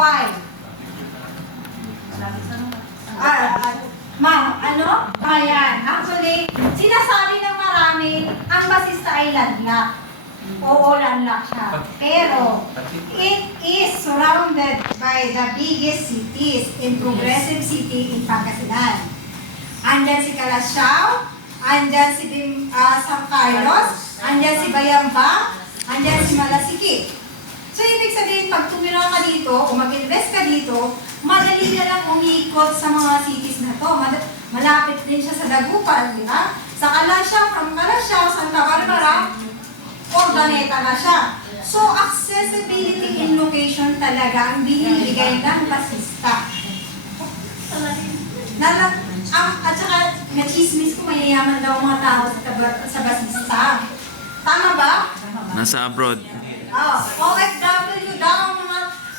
Why? Ma'am, ano? Ayan. Actually, sinasabi ng marami, ang basista ay ladlak. Oo, ladlak siya. Pero, it is surrounded by the biggest cities in progressive city in Pangasinan. Andyan si Calasiao, andyan si San Carlos, andyan si Bayambang, andyan si Malasiki. So, ibig sabihin, pag tumira ka dito o mag-invest ka dito, madali na lang umiikot sa mga cities na to. Malapit din siya sa Dagupan, di ba? Sa Calasiao, from Calasiao, Santa Barbara, Ordaneta na siya. So, accessibility in location talaga ang binibigay ng basista. At saka, nachismis ko, mayayaman daw mga tao sa basista. Tama ba? Nasa abroad. OFW daw,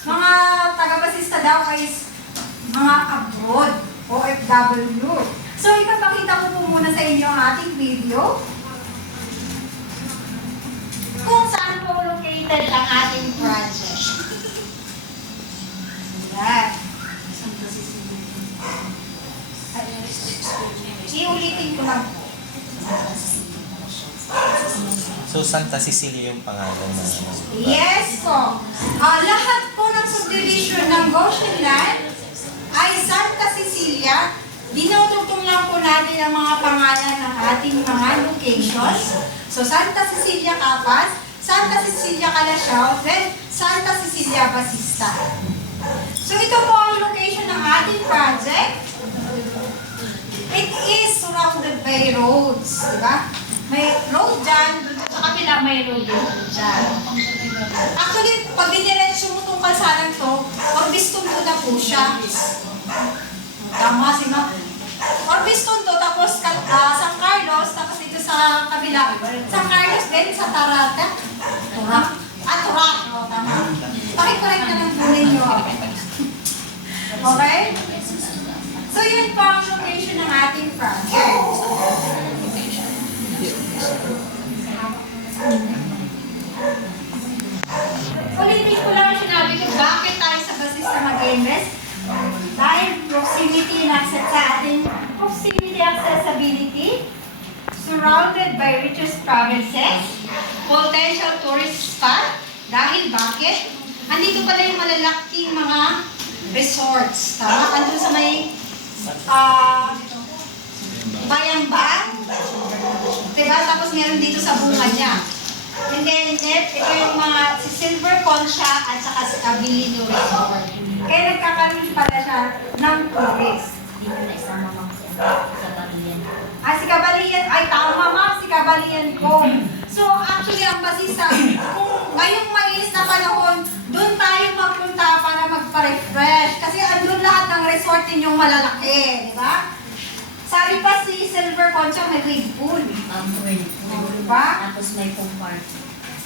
mga taga-basista daw ay mga abroad, OFW. So, ipapakita ko po muna sa inyo ang ating video kung saan po located ang ating project. Yan. Iulitin ko lang po. So, Santa Cecilia yung pangalan na Yes po. Lahat po ng subdivision ng Goshen Land ay Santa Cecilia. Dinudugtong lang po natin ang mga pangalan ng ating mga locations. So, Santa Cecilia Capas, Santa Cecilia Calasiao, then Santa Cecilia Basista. So, ito po ang location ng ating project. It is surrounded by roads, di ba? May road dyan, sa kapila may road dyan. Actually, pag diniretso mo itong kalsadang to, Orbiston to na po siya. Tama, sino? Orbiston to, tapos San Carlos, tapos dito sa kabila. San Carlos din, sa Tarata. Turak. Turak. Tama. Pakicorrect na lang po ninyo. Okay? So, yun po ang location ng ating project. Ulitin ko lang ang sinabi ko, bakit tayo sa basista mag-invest? Dahil proximity accessibility, surrounded by richest provinces, potential tourist spot, dahil bakit? Andito pala yung malalaking mga resorts, tama? Andun sa may Bayambang, diba? Tapos meron dito sa bunga niya. And then, ito yung mga si Silver Concha at saka si Abilino Resort. Kaya nagkakaroon pala siya ng tourist. Dito na isama mga sa Balian. Si Kabalian, ay tama ma'am, si Kabalian ko. So actually ang basista, kung ngayong mainit na panahon, doon tayo magpunta para magpa-refresh. Kasi andun lahat ng resort ninyong malalaki, di ba? Sabi pa si Silver Concha may wave pool. Diba? Tapos may foam park.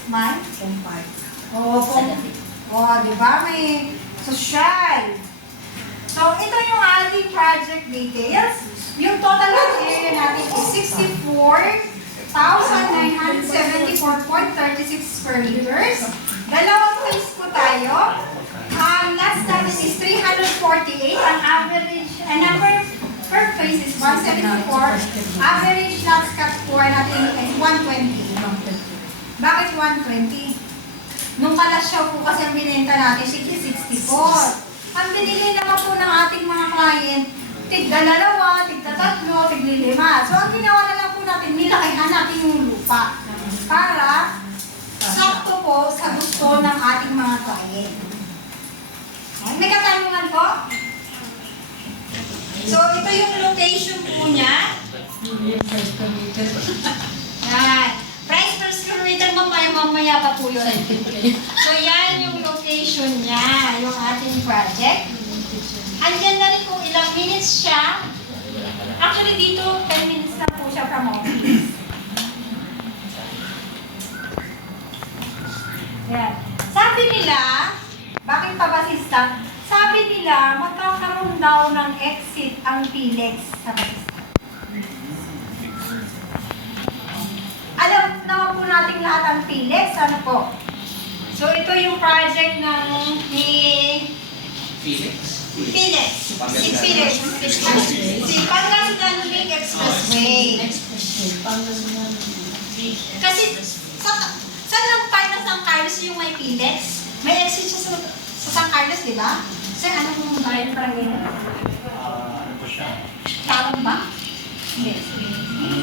May? Foam park. Diba? May social. So, ito yung ating project details. Yung total area natin is 64,974.36 square meters. Dalawang phase po tayo. Ang last natin is 348. Ang average, number per phase is 174. Average lot cut po natin is 120. Bakit 120? Nung Calasiao po kasi ang binenta natin, 64. Ang binili naman po ng ating mga client, tigda-2, tigda-3, tigli-5. So, ang ginawa na lang po natin, nilakihan natin yung lupa para sakto po sa gusto ng ating mga client. May katanungan po? So, ito yung location po niya. Yan. Price per square meter, mamaya pa po yun. So, yan yung location niya, yung ating project. Andyan na rin kung ilang minutes siya. Actually, dito, 10 minutes na po siya from office. Yan. Sabi nila, bakit pa basista? Sabi nila, magkakaroon daw ng exit ang PLEX sa basista. Alam naman po natin lahat ang PLEX. Ano po? So ito yung project ng ni Felix. Felix. Si Felix. Si Pangasinan Link Expressway. Kasi saan lang part ng San Carlos yung may Felix? May exit siya sa San Carlos, di ba? Sir, anong bayan pa rin? Ano po siya? Tarong ba?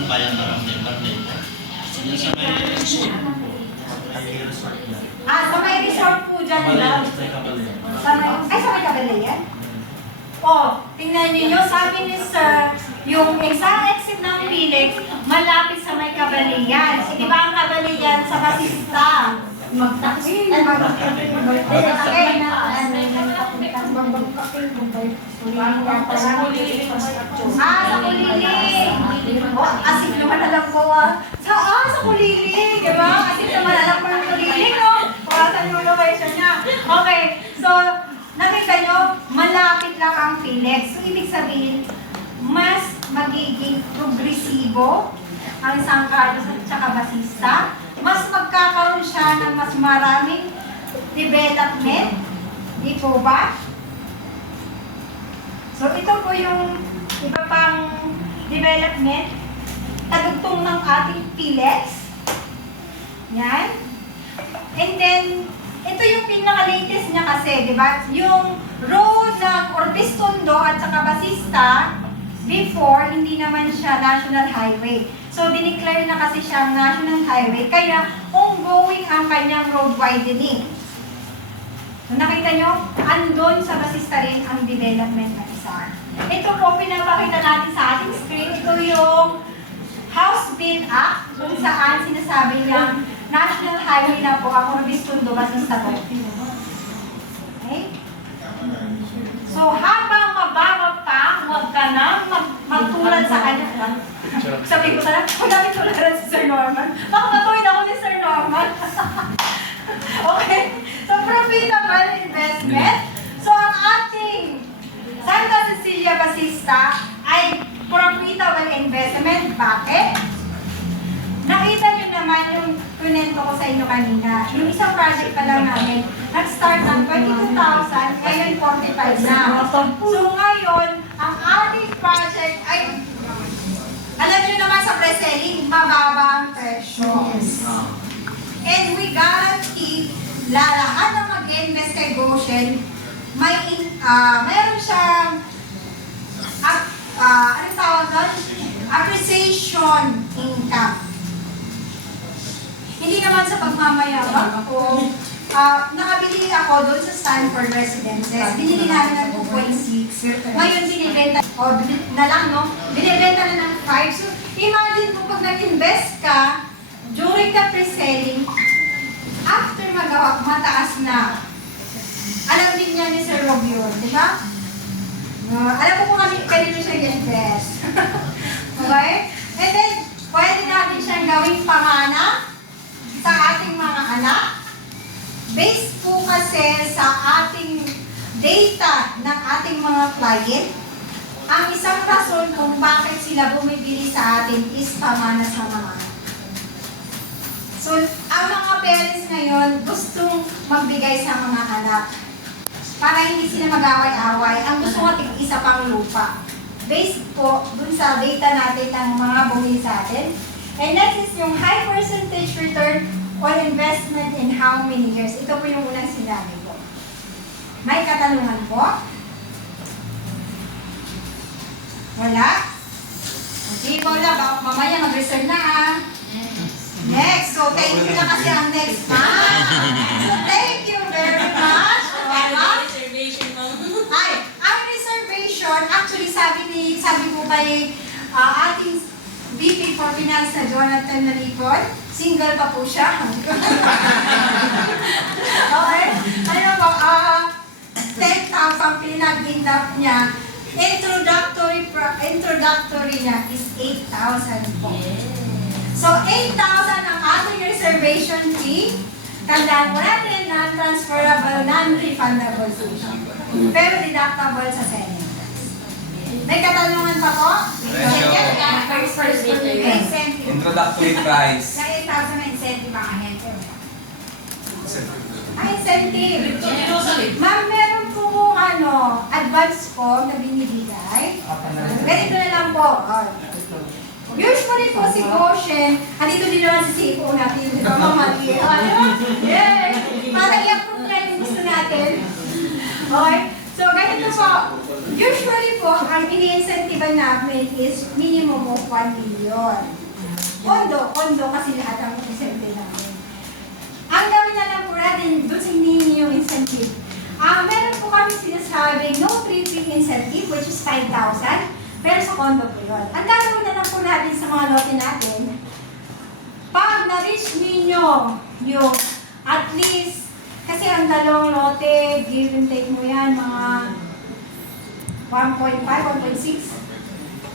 Kaya maraming barley. Yung sa may Sa may resort po dyan, di ba? Sa may Kabalayan? Tingnan niyo, sabi ni Sir, yung exact exit ng Felix, malapit sa may Kabalayan. Di ba ang Kabalayan sa Basista? Magtaksi. Sa Kuliling. Asik naman alam ko sa Kuliling, di ba? Asik naman alam ko ng Kuliling, no? Kawasan yung location niya. Okay, so, nakita nyo, malapit lang ang Felix. So, ibig sabihin, mas magiging progresibo ang San Carlos at saka Basista. Mas magkakaroon siya ng mas maraming development. Di po ba? So, ito po yung iba pang development. Tadugtong ng ating Felix. Yan. And then, ito yung pinaka-latest niya kasi, di ba? Yung road ng Ortiz Tondo at saka Basista, before, hindi naman siya national highway. So, dineclare na kasi siyang national highway, kaya ongoing ang kanyang road widening. So, nakita nyo, andon sa Basista rin ang development ng isa. Ito po, pinapakita natin sa ating screen. Ito yung House Bill Act, kung saan sinasabi niyang national highway na po ang Ortiz Tondo, Basista po. Okay? So, habang mababaw pa, huwag ka nang magtulad sa kanya. Sabi ko talaga, kung namin tularan si Sir Norman, baka matuwid ako ni Sir Norman. Okay? So, profitable investment. So, ang ating Santa Cecilia Basista ay profitable investment. Bakit? Nakita nyo naman yung kunento ko sa inyo kanina. Yung isang project pa lang namin, nag-start ng 22,000, ngayon 45 na. So ngayon, ang ating project ay, alam nyo naman sa pre-selling, mababa ang presyo. And we guarantee, lahat ng mag-invest kay Goshen, mayroon siyang, anong tawag doon? Appreciation income. Hindi naman sa pagmamayabang ako. Nakabili ako doon sa Stanford Residences. Binili namin ng 2.6. Ngayon binibenta, na lang, no? Binibenta na ng 5. So, imagine mo pag nag-invest ka, during the pre-selling, after magawa, mataas na. Alam din niya ni Sir Rob yun, di ba? Alam ko kung kanino siya i-invest. Okay? And then, pwede natin siyang gawing pamana sa ating mga anak. Based po kasi sa ating data ng ating mga client, ang isang rason kung bakit sila bumibili sa atin is pamana sa mga anak. So, ang mga parents ngayon gustong magbigay sa mga anak para hindi sila mag-away-away. Ang gusto nga isa pang lupa. Based po dun sa data natin ng mga bumili sa atin. And next is yung high percentage return on investment in how many years. Ito po yung unang sinabi ko. May katanungan po? Wala? Okay, wala. Mamaya mag-reserve na Next. So, thank you na kasi ang next month. So, thank you very much. Ay, ang reservation, actually sabi ko kay ating VP for Finance na Jonathan Nalipon, single pa po siya. Okay? Ano po, 10,000 pinag-indap niya. Introductory niya is 8,000 po. So, 8,000 ang ating reservation fee. Tandaan mo natin, non-transferable, non-refundable solution. Pero deductible sa selling price. May katanungan pa po? First Incentive. Introductory price. Sa 8,000 na incentive ang ahead. Incentive. Ma'am, meron po advance po na binibigay. Ganito na lang po. Usually po si Goshen, andito din naman si Sipo natin, di ba, Mama Tia? Yay! Para i-approve na yung gusto natin. Okay? So, ganito po. Usually po, ang ini-incentivean namin is minimum of 1 million. Kondo kasi lahat ang incentive namin. Ang gawin na lang po natin, doon sa hinihingi yung incentive. Meron po kami sinasabing no tripping incentive, which is 5,000. Pero sa condo po yun. Ang gagawin na lang po natin sa mga lote natin, pag na-reach ninyo yung at least, kasi ang dalawang lote, give and take mo yan, mga 1.5, 1.6.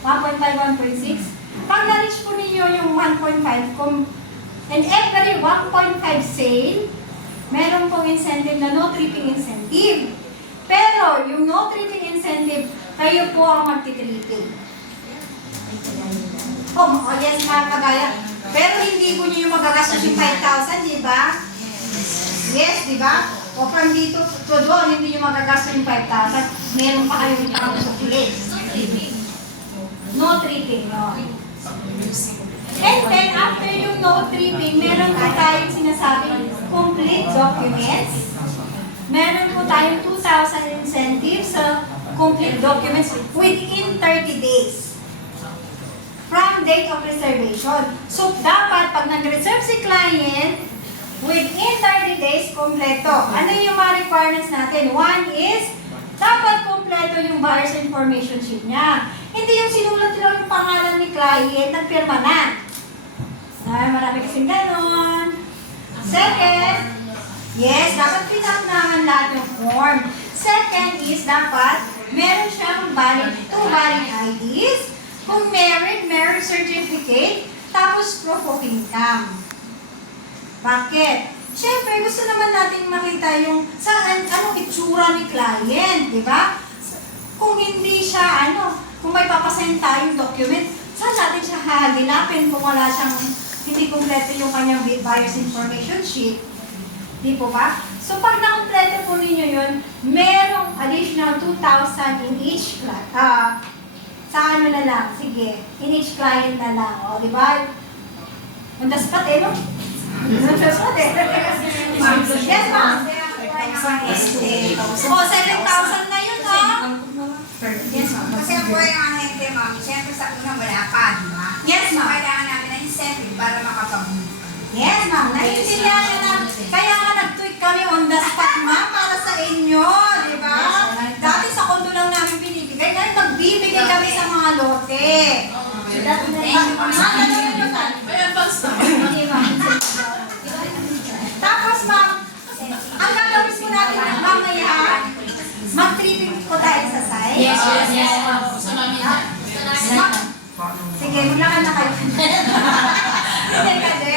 1.5, 1.6. Pag na-reach po ninyo yung 1.5, and every 1.5 sale, meron pong incentive na no tripping incentive. Pero yung no tripping incentive, kayo po ang magti-tripping. Yes, kagaya. Pero hindi po nyo yung magagastos yung 5,000, di ba? Yes, di ba? O from dito to doon, hindi nyo magagastos yung 5,000. Meron pa kayong pang-supplit. No tripping, no. And then, after yung no tripping, meron po tayong sinasabing complete documents. Meron po tayong 2,000 incentives sa complete documents within 30 days from date of reservation. So, dapat pag nag-reserve si client, within 30 days, kompleto. Ano yung mga requirements natin? One is, dapat kompleto yung buyer's information sheet niya. Hindi yung sinulat lang yung pangalan ni client, nagpirma na. Marami kasing ganon. Second, yes, dapat pinaknahan lahat yung form. Second is, dapat meron siyang two valid IDs. Kung married certificate, tapos proof of income. Bakit? Siyempre, gusto naman natin makita yung saan, anong itsura ni client, di ba? Kung hindi siya, kung may papasign tayong document, saan natin siya hahagilapin kung wala siyang, hindi kompleto yung kanyang buyer's information sheet. Di po ba? So, pag nakompleto po ninyo yun, merong additional 2,000 in each client. Sa ano na lang, sige, in each client na lang. O, di ba? On the spot no? On the spot Yes, ma'am. O, 7,000 na yun, no? Yes, ma'am. Kasi ang buhay ng ahente, ma'am, siyempre sa unang wala pa, di ba? Yes, So, ma'am. kailangan natin ng incentive para makapag-move. Yes, ma'am. Naiintindihan niya na. Kaya nga nag-tweet kami on the spot, ma'am, para sa inyo, di ba? Dati sa kondo lang namin binibigay. Ngayon magbibigay kami sa mga lote. Tapos, ma'am, ang gagawin po natin mamaya, mag-tripping po tayo sa site. Yes. Sige, maglakad na kayo. Hindi kasi,